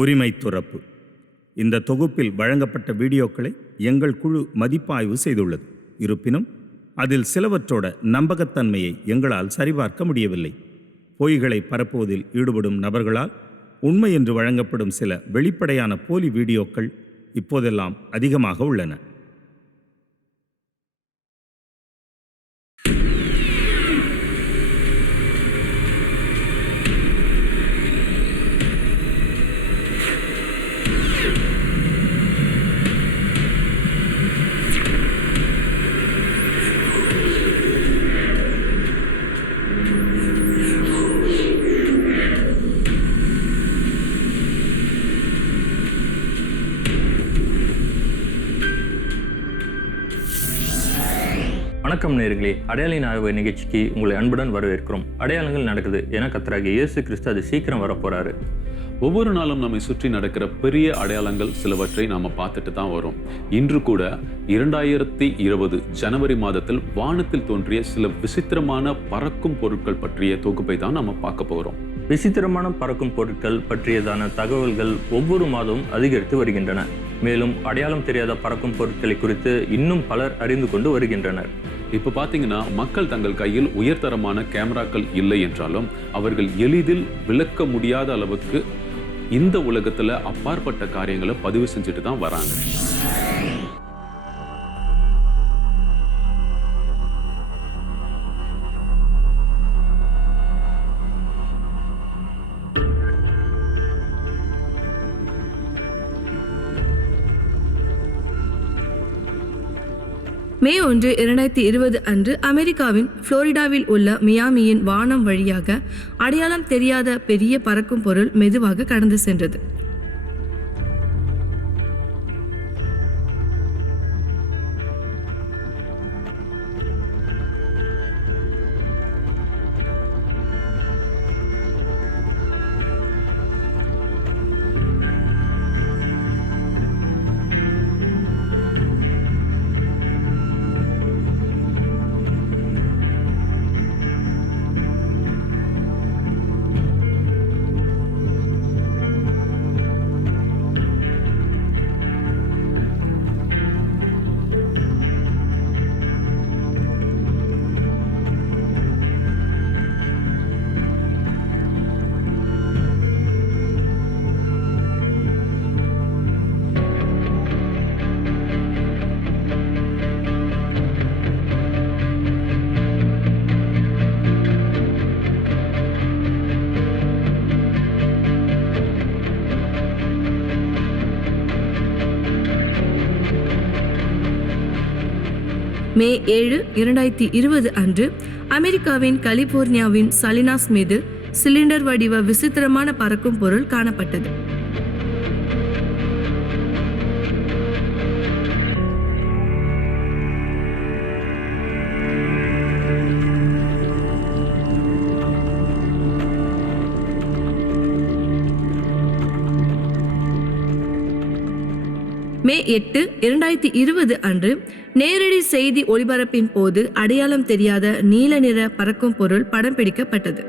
உரிமை துறப்பு. இந்த தொகுப்பில் வழங்கப்பட்ட வீடியோக்களை எங்கள் குழு மதிப்பாய்வு செய்துள்ளது. இருப்பினும் அதில் சிலவற்றோட நம்பகத்தன்மையை எங்களால் சரிபார்க்க முடியவில்லை. பொய்களை பரப்புவதில் ஈடுபடும் நபர்களால் உண்மை என்று வழங்கப்படும் சில வெளிப்படையான போலி வீடியோக்கள் இப்போதெல்லாம் அதிகமாக உள்ளன. வணக்கம் நேயர்களே, அடையாளின் ஆய்வு நிகழ்ச்சிக்கு உங்களை அன்புடன் வரவேற்கிறோம். அடையாளங்கள் நடக்குது என கர்த்தராகிய இயேசு கிறிஸ்து அது சீக்கிரம் வரப்போறாரு. ஒவ்வொரு நாளும் நம்மை சுற்றி நடக்கிற பெரிய அடையாளங்கள் சிலவற்றை நாம பார்த்துட்டு தான் வரும். இன்று கூட 2020 ஜனவரி மாதத்தில் வானத்தில் தோன்றிய சில விசித்திரமான பறக்கும் பொருட்கள் பற்றிய தொகுப்பை தான் நம்ம பார்க்க போகிறோம். விசித்திரமான பறக்கும் பொருட்கள் பற்றியதான தகவல்கள் ஒவ்வொரு மாதமும் அதிகரித்து வருகின்றன. மேலும் அடையாளம் தெரியாத பறக்கும் பொருட்களை குறித்து இன்னும் பலர் அறிந்து கொண்டு வருகின்றனர். இப்ப பாத்தீங்கன்னா, மக்கள் தங்கள் கையில் உயர்தரமான கேமராக்கள் இல்லை என்றாலும் அவர்கள் எளிதில் விளக்க முடியாத அளவுக்கு இந்த உலகத்துல அப்பாற்பட்ட காரியங்களை பதிவு செஞ்சுட்டு தான் வராங்க. மே 1, 2020 அன்று அமெரிக்காவின் புளோரிடாவில் உள்ள மியாமியின் வானம் வழியாக அடையாளம் தெரியாத பெரிய பறக்கும் பொருள் மெதுவாக கடந்து சென்றது. மே 7, 2020 அன்று அமெரிக்காவின் கலிபோர்னியாவின் சலினாஸ் மீது சிலிண்டர் வடிவ விசித்திரமான பறக்கும் பொருள் காணப்பட்டது. மே 8, 2020 அன்று நேரடி செய்தி ஒளிபரப்பின் போது அடையாளம் தெரியாத நீல நிற பறக்கும் பொருள் படம் பிடிக்கப்பட்டது.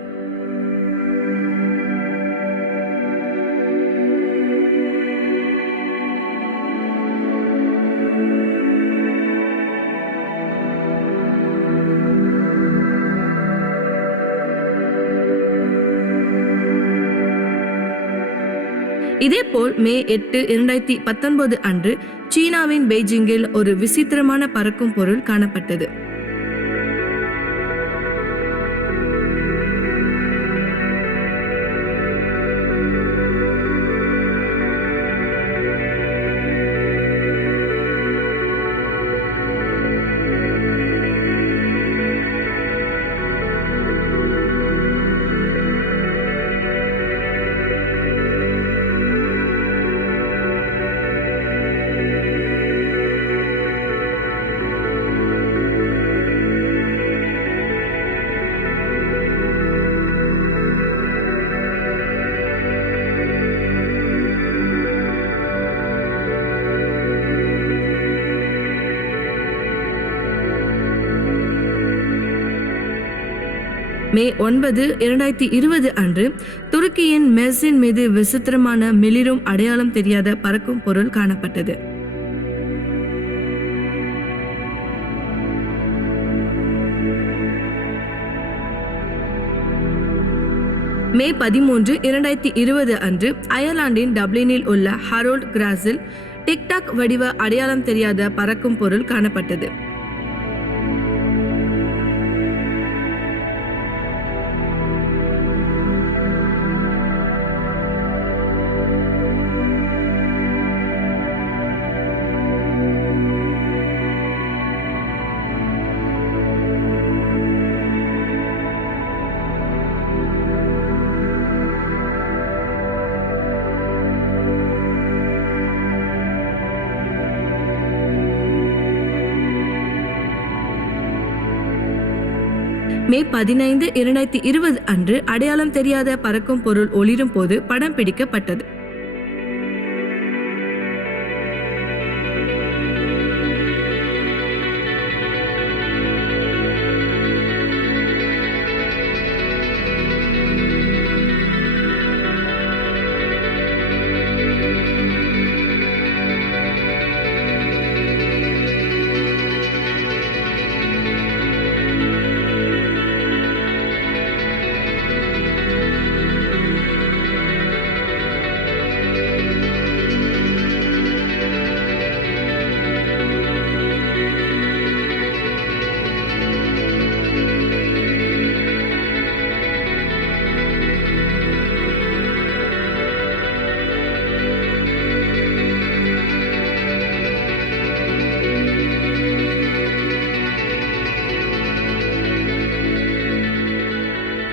இதேபோல் மே 8, 2019 அன்று சீனாவின் பெய்ஜிங்கில் ஒரு விசித்திரமான பறக்கும் பொருள் காணப்பட்டது. மே 9, 2020 அன்று துருக்கியின் மெர்சின் மீது விசித்திரமான மிளிரும் அடையாளம் தெரியாத பறக்கும் பொருள் காணப்பட்டது. மே 13, 2020 அன்று அயர்லாந்தின் டப்ளினில் உள்ள ஹரோல்ட் கிராஸில் டிக்டாக் வடிவ அடையாளம் தெரியாத பறக்கும் பொருள் காணப்பட்டது. மே 15, 2020 அன்று அடையாளம் தெரியாத பறக்கும் பொருள் ஒளிரும் போது படம் பிடிக்கப்பட்டது.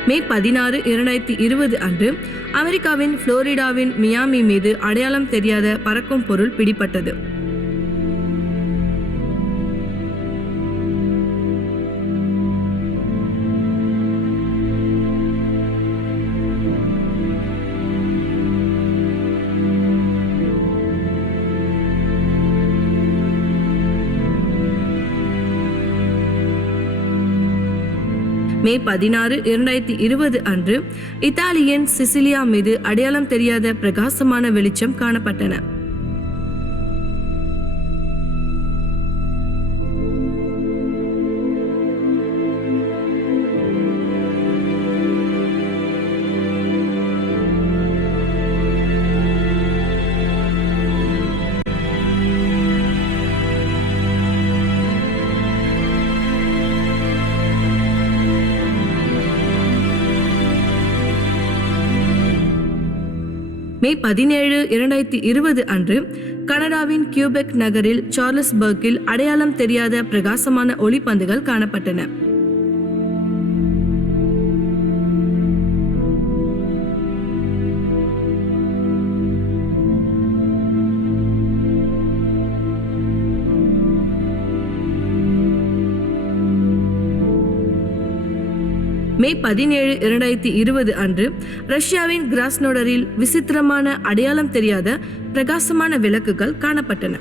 மே 16, 2020 அன்று அமெரிக்காவின் புளோரிடாவின் மியாமி மீது அடையாளம் தெரியாத பறக்கும் பொருள் பிடிபட்டது. மே 16, 2020 அன்று இத்தாலியின் சிசிலியா மீது அடையாளம் தெரியாத பிரகாசமான வெளிச்சம் காணப்பட்டன. மே 17, 2020 அன்று கனடாவின் கியூபெக் நகரில் சார்லஸ்பர்கில் அடையாளம் தெரியாத பிரகாசமான ஒளிப்பந்துகள் காணப்பட்டன. மே 17, 2020 அன்று ரஷ்யாவின் கிராஸ்னோடரில் விசித்திரமான அடையாளம் தெரியாத பிரகாசமான விளக்குகள் காணப்பட்டன.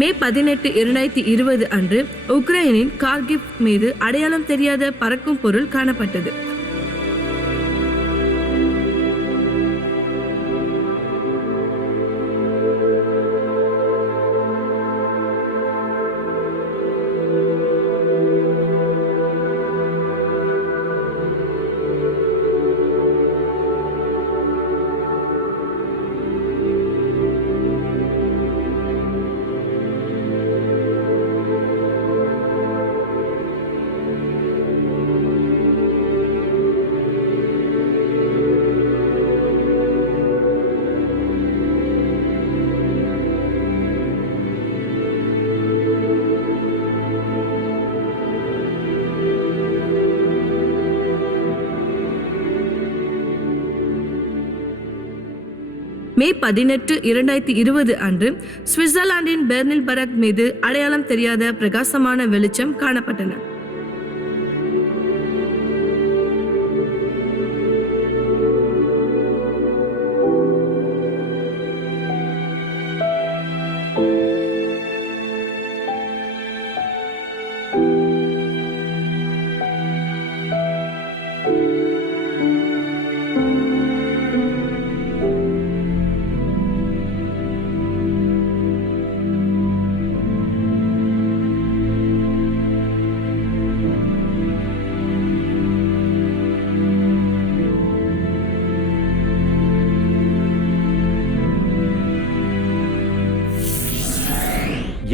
மே 18, 2020 அன்று உக்ரைனின் கார்கிவ் மீது அடையாளம் தெரியாத பறக்கும் பொருள் காணப்பட்டது. மே 18, 2020 அன்று சுவிட்சர்லாந்தின் பெர்னில்பரக் மீது அடையாளம் தெரியாத பிரகாசமான வெளிச்சம் காணப்பட்டன.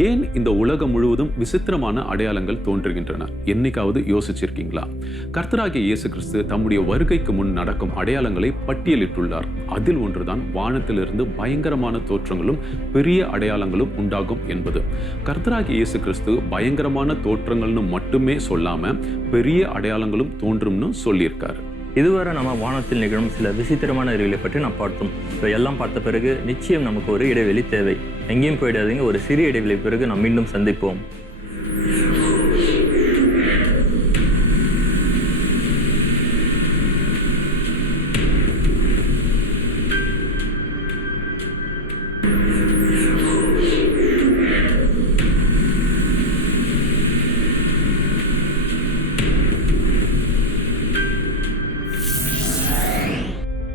ஏன் இந்த உலகம் முழுவதும் விசித்திரமான அடையாளங்கள் தோன்றுகின்றன? என்னைக்காவது யோசிச்சிருக்கீங்களா? கர்த்தராகிய இயேசு கிறிஸ்து தம்முடைய வருகைக்கு முன் நடக்கும் அடையாளங்களை பட்டியலிட்டுள்ளார். அதில் ஒன்றுதான் வானத்திலிருந்து பயங்கரமான தோற்றங்களும் பெரிய அடையாளங்களும் உண்டாகும் என்பது. கர்த்தராகிய இயேசு கிறிஸ்து பயங்கரமான தோற்றங்கள்னு மட்டுமே சொல்லாம பெரிய அடையாளங்களும் தோன்றும்னு சொல்லியிருக்காரு. இதுவரை நம்ம வானத்தில் நிகழும் சில விசித்திரமான அறிவுகளை பற்றி நாம் பார்த்தோம். இப்போ எல்லாம் பார்த்த பிறகு நிச்சயம் நமக்கு ஒரு இடைவெளி தேவை. எங்கேயும் போயிடாதீங்க. ஒரு சிறிய இடைவெளி பிறகு நாம் மீண்டும் சந்திப்போம்.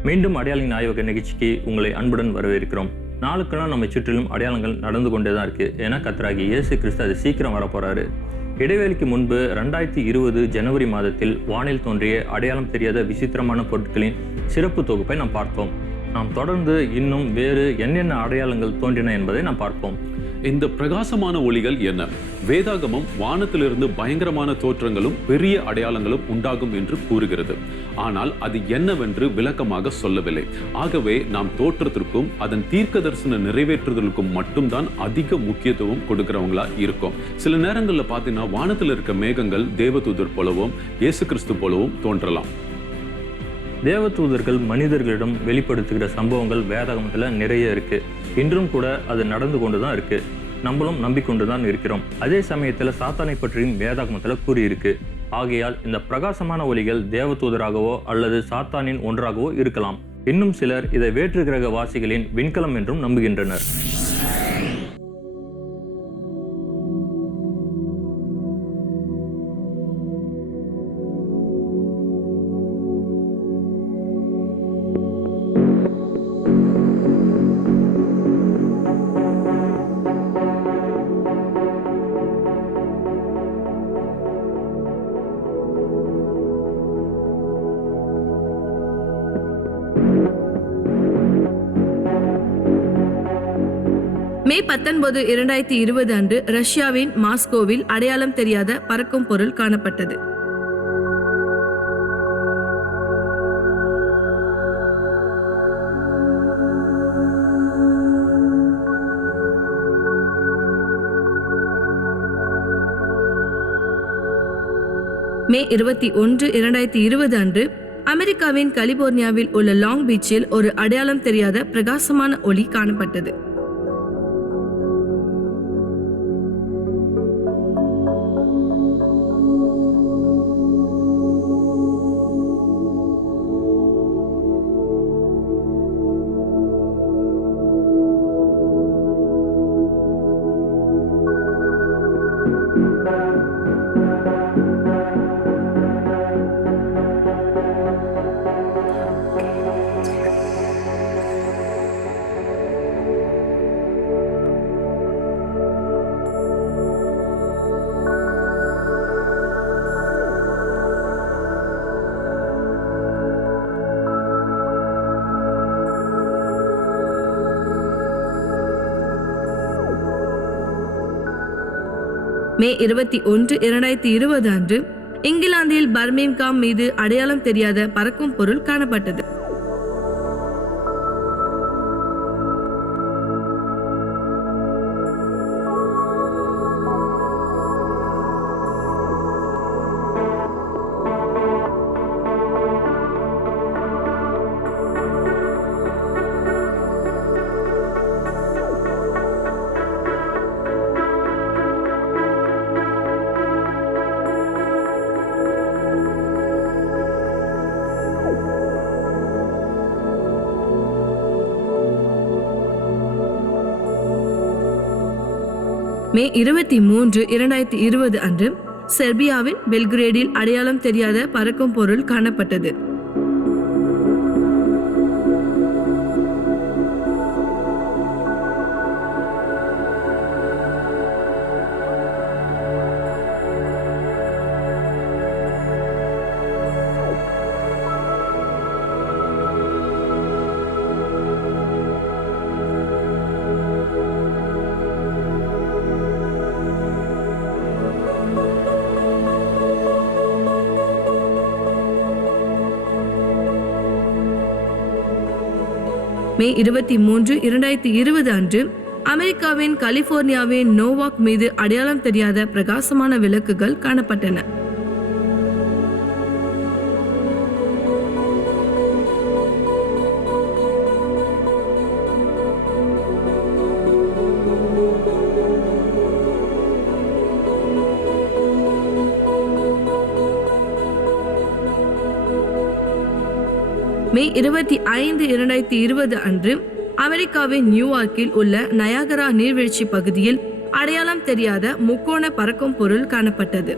மீண்டும் அடையாளின் ஆய்வக நிகழ்ச்சிக்கு உங்களை அன்புடன் வரவேற்கிறோம். நாளுக்கு நாள் நம்ம சுற்றிலும் அடையாளங்கள் நடந்து கொண்டே தான் இருக்குது. ஏன்னா கர்த்தராகிய இயேசு கிறிஸ்து அது சீக்கிரம் வரப்போகிறாரு. இடைவேளைக்கு முன்பு 2020 ஜனவரி மாதத்தில் வானில் தோன்றிய அடையாளம் தெரியாத விசித்திரமான பொருட்களின் சிறப்பு தொகுப்பை நாம் பார்த்தோம். நாம் தொடர்ந்து இன்னும் வேறு என்னென்ன அடையாளங்கள் தோன்றின என்பதை நாம் பார்ப்போம். இந்த பிரகாசமான ஒளிகள் என்ன? வேதாகமம் வானத்திலிருந்து பயங்கரமான தோற்றங்களும் பெரிய அடையாளங்களும் உண்டாகும் என்று கூறுகிறது. ஆனால் அது என்னவென்று விளக்கமாக சொல்லவில்லை. ஆகவே நாம் தோற்றத்திற்கும் அதன் தீர்க்க தரிசன நிறைவேற்றுதலுக்கும் மட்டும்தான் அதிக முக்கியத்துவம் கொடுக்கிறவங்களா இருக்கும். சில நேரங்களில் பார்த்தீங்கன்னா வானத்தில் இருக்க மேகங்கள் தேவதூதர் போலவும் இயேசு கிறிஸ்து போலவும் தோன்றலாம். தேவதூதர்கள் மனிதர்களிடம் வெளிப்படுத்துகிற சம்பவங்கள் வேதாகமத்தில் நிறைய இருக்கு. இன்றும் கூட அது நடந்து கொண்டு தான் இருக்கு. நம்மளும் நம்பிக்கொண்டு தான் இருக்கிறோம். அதே சமயத்தில் சாத்தானை பற்றியும் வேதாகமத்தில் கூறியிருக்கு. ஆகையால் இந்த பிரகாசமான ஒளிகள் தேவதூதராகவோ அல்லது சாத்தானின் ஒன்றாகவோ இருக்கலாம். இன்னும் சிலர் இதை வேற்று கிரக வாசிகளின் விண்கலம் என்றும் நம்புகின்றனர். மே 19, 2020 அன்று ரஷ்யாவின் மாஸ்கோவில் அடையாளம் தெரியாத பறக்கும் பொருள் காணப்பட்டது. மே 21, 2020 அன்று அமெரிக்காவின் கலிபோர்னியாவில் உள்ள லாங் பீச்சில் ஒரு அடையாளம் தெரியாத பிரகாசமான ஒளி காணப்பட்டது. மே 21, 2020 அன்று இங்கிலாந்தில் பர்மிங்காம் மீது அடையாளம் தெரியாத பறக்கும் பொருள் காணப்பட்டது. மே 23, 2020 அன்று செர்பியாவின் பெல்கிரேடில் அடையாளம் தெரியாத பறக்கும் பொருள் காணப்பட்டது. மே 23, 2020 அன்று அமெரிக்காவின் கலிபோர்னியாவின் நோவாக் மீது அடையாளம் தெரியாத பிரகாசமான விளக்குகள் காணப்பட்டன. மே 25, 2020 அன்று அமெரிக்காவின் நியூயார்க்கில் உள்ள நயாகரா நீர்வீழ்ச்சி பகுதியில் அடையாளம் தெரியாத முக்கோண பறக்கும் பொருள் காணப்பட்டது.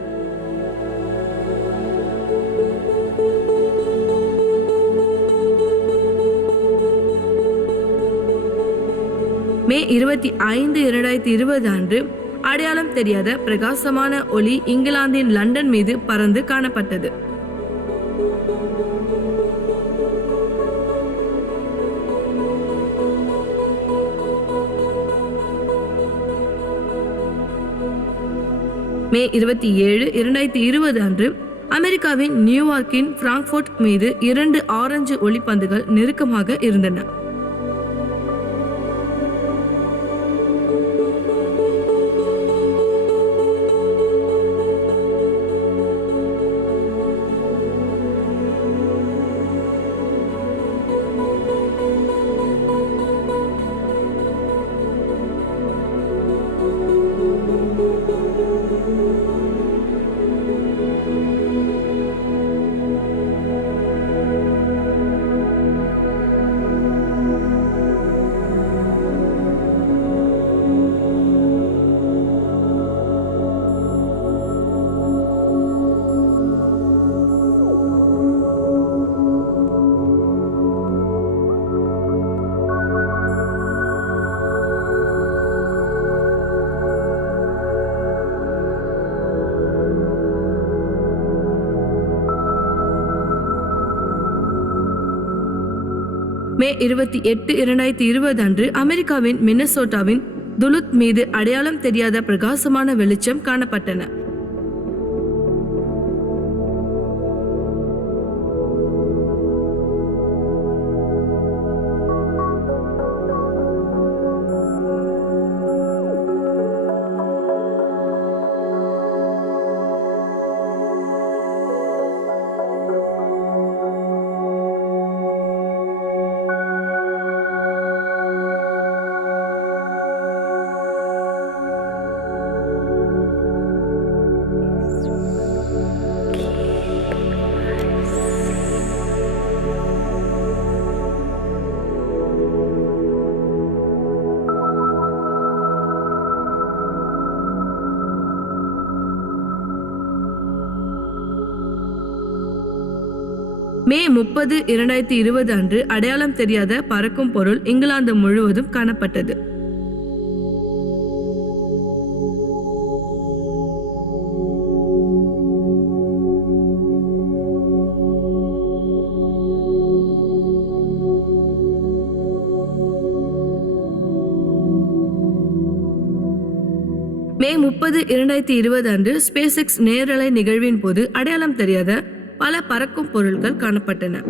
மே 25, 2020 அன்று அடையாளம் தெரியாத பிரகாசமான ஒளி இங்கிலாந்தின் லண்டன் மீது பறந்து காணப்பட்டது. மே 27, 2020 அன்று அமெரிக்காவின் நியூயார்க்கின் பிராங்க்ஃபர்ட் மீது 2 ஆரஞ்சு ஒளிப்பந்துகள் நெருக்கமாக இருந்தன. மே 28, 2020 அன்று அமெரிக்காவின் மின்னசோட்டாவின் துலுத் மீது அடையாளம் தெரியாத பிரகாசமான வெளிச்சம் காணப்பட்டன. மே 30, 2020 அன்று அடையாளம் தெரியாத பறக்கும் பொருள் இங்கிலாந்து முழுவதும் காணப்பட்டது. மே மே 30, 2020 அன்று ஸ்பேஸ் எக்ஸ் நேரலை நிகழ்வின் போது அடையாளம் தெரியாத பல பறக்கும் பொருட்கள் காணப்பட்டன.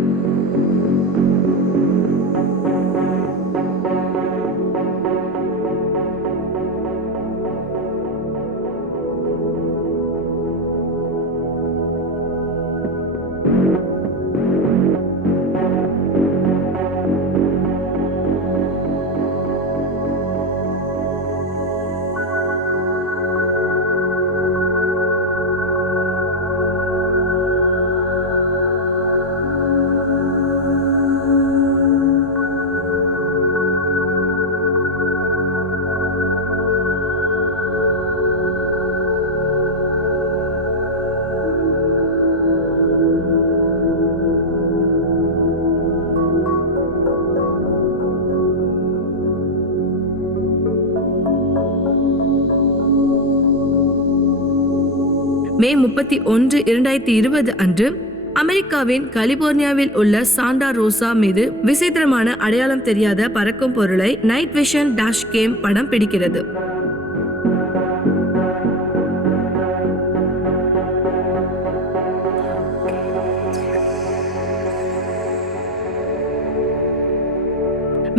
மே 31, 2020 அன்று அமெரிக்காவின் கலிபோர்னியாவில் உள்ள சாண்டா ரோசா மீது விசித்திரமான அடையாளம் தெரியாத பறக்கும் பொருளை நைட் விஷன் டாஷ் கேம் படம் பிடிக்கிறது.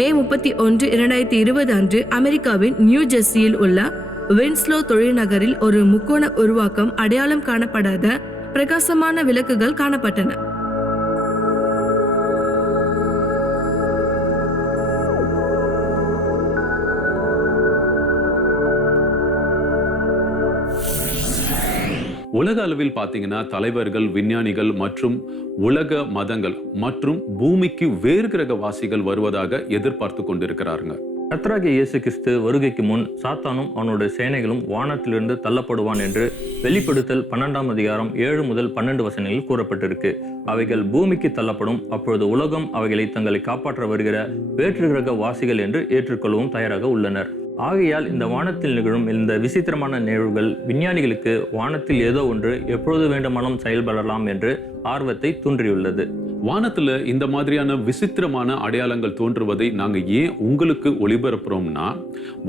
மே 31, 2020 அன்று அமெரிக்காவின் நியூ ஜெர்சியில் உள்ள வின்ஸ்லோ தொழில்நகரில் ஒரு முக்கோண உருவாக்கம் அடையாளம் காணப்படாத பிரகாசமான விளக்குகள் காணப்பட்டன. உலக அளவில் பார்த்தீங்கன்னா தலைவர்கள், விஞ்ஞானிகள் மற்றும் உலக மதங்கள் மற்றும் பூமிக்கு வேறு கிரக வாசிகள் வருவதாக எதிர்பார்த்து கொண்டிருக்கிறாருங்க. கர்த்தராகிய இயேசு கிறிஸ்து வருகைக்கு முன் சாத்தானும் அவனுடைய சேனைகளும் வானத்திலிருந்து தள்ளப்படுவான் என்று வெளிப்படுத்தல் 12ஆம் அதிகாரம் 7 முதல் 12 வசனங்களில் கூறப்பட்டிருக்கு. அவைகள் பூமிக்கு தள்ளப்படும். அப்பொழுது உலகம் அவைகளை தங்களை காப்பாற்ற வருகிற வேற்று கிரக வாசிகள் என்று ஏற்றுக்கொள்ளவும் தயாராக உள்ளனர். ஆகையால் இந்த வானத்தில் நிகழும் இந்த விசித்திரமான நிகழ்வுகள் விஞ்ஞானிகளுக்கு வானத்தில் ஏதோ ஒன்று எப்பொழுது வேண்டுமானாலும் செயல்படலாம் என்று ஆர்வத்தை தூண்டியுள்ளது. வானத்துல இந்த மாதிரியான விசித்திரமான அடையாளங்கள் தோன்றுவதை நாங்க ஏன் உங்களுக்கு ஒளிபரப்புறோம்னா,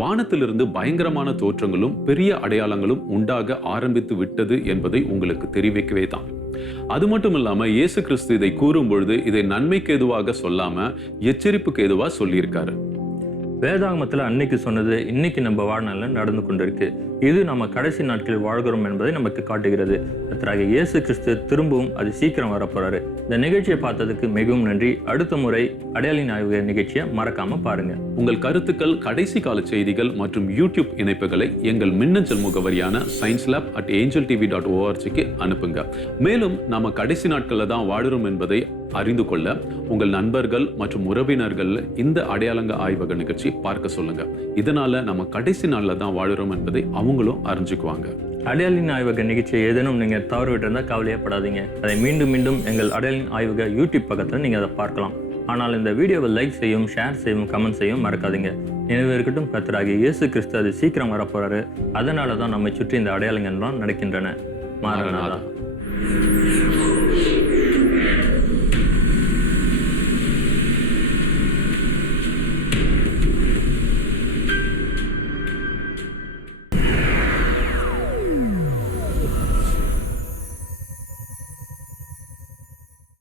வானத்திலிருந்து பயங்கரமான தோற்றங்களும் பெரிய அடையாளங்களும் உண்டாக ஆரம்பித்து விட்டது என்பதை உங்களுக்கு தெரிவிக்கவே தான். அது மட்டும் இல்லாம இயேசு கிறிஸ்து இதை கூறும் பொழுது இதை நன்மைக்கு ஏதுவாக சொல்லாம எச்சரிப்புக்கு ஏதுவா சொல்லியிருக்காரு. வேதாகமத்தில் அன்னைக்கு சொன்னது இன்னைக்கு நம்ம வாழ்நாளில் நடந்து கொண்டிருக்கு. இது நம்ம கடைசி நாட்களில் வாழ்கிறோம் என்பதை நமக்கு காட்டுகிறது. கர்த்தராகிய இயேசு கிறிஸ்து திரும்பவும் அது சீக்கிரம் வரப்போறாரு. இந்த நிகழ்ச்சியை பார்த்ததுக்கு மிகவும் நன்றி. அடுத்த முறை அடையாளின் ஆய்வு நிகழ்ச்சியை மறக்காம பாருங்க. உங்கள் கருத்துக்கள், கடைசி கால செய்திகள் மற்றும் யூடியூப் இணைப்புகளை எங்கள் மின்னஞ்சல் முகவரியான sciencelab@angeltv.org அனுப்புங்க. மேலும் நாம கடைசி நாட்களில் தான் வாழுறோம் என்பதை அறிந்து கொள்ள உங்கள் நண்பர்கள் மற்றும் உறவினர்கள் இந்த அடையாளங்க ஆய்வக நிகழ்ச்சி பார்க்க சொல்லுங்க. இதனால நம்ம கடைசி நாள்ல தான் வாழுறோம் என்பதை அவங்களும் அறிஞ்சுக்குவாங்க. அடையாளின் ஆய்வக நிகழ்ச்சியை ஏதேனும் நீங்க தவறு விட்டிருந்தா கவலையப்படாதீங்க. அதை மீண்டும் மீண்டும் எங்கள் அடையாளின் ஆய்வக யூடியூப் பக்கத்தில் நீங்க அதை பார்க்கலாம். ஆனால் இந்த வீடியோவை லைக் செய்யும், ஷேர் செய்யும், கமெண்ட் செய்யும் மறக்காதீங்க. நினைவு இருக்கட்டும், கர்த்தராகிய இயேசு கிறிஸ்து அது சீக்கிரம் வரப்போறாரு. அதனால தான் நம்மை சுற்றி இந்த அடையாளங்கள்லாம் நடக்கின்றன. மாறனாதா.